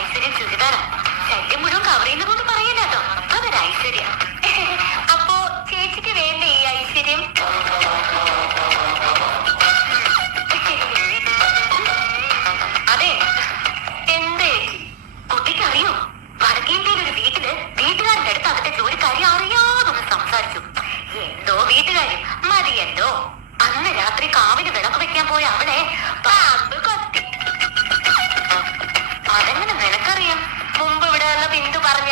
ഐശ്വര്യം ചുരിദാറാ. ശല്യം മുഴുവൻ കവർ ചെയ്യുന്നതുകൊണ്ട് പറയാനാട്ടോ, അതൊരു ഐശ്വര്യ. അപ്പോ ചേച്ചിക്ക് വേണ്ട ഈ ഐശ്വര്യം? അതെ, എന്തേ കുട്ടിക്കറിയോ, വടക്കേന്ത്യയിൽ ഒരു വീട്ടില് വീട്ടുകാരുടെ അടുത്ത് അവരുടെ ജോലിക്കാരി അറിയാതൊന്ന് സംസാരിച്ചു. എന്തോ വീട്ടുകാരി മതിയല്ലോ. അന്ന് രാത്രി കാവിന് വിളക്ക് വെക്കാൻ പോയ അവളെ പാമ്പ് കൊത്തി. അതെങ്ങനെ നിനക്കറിയാം? മുമ്പ് ഇവിടെ ബിന്ദു പറഞ്ഞു.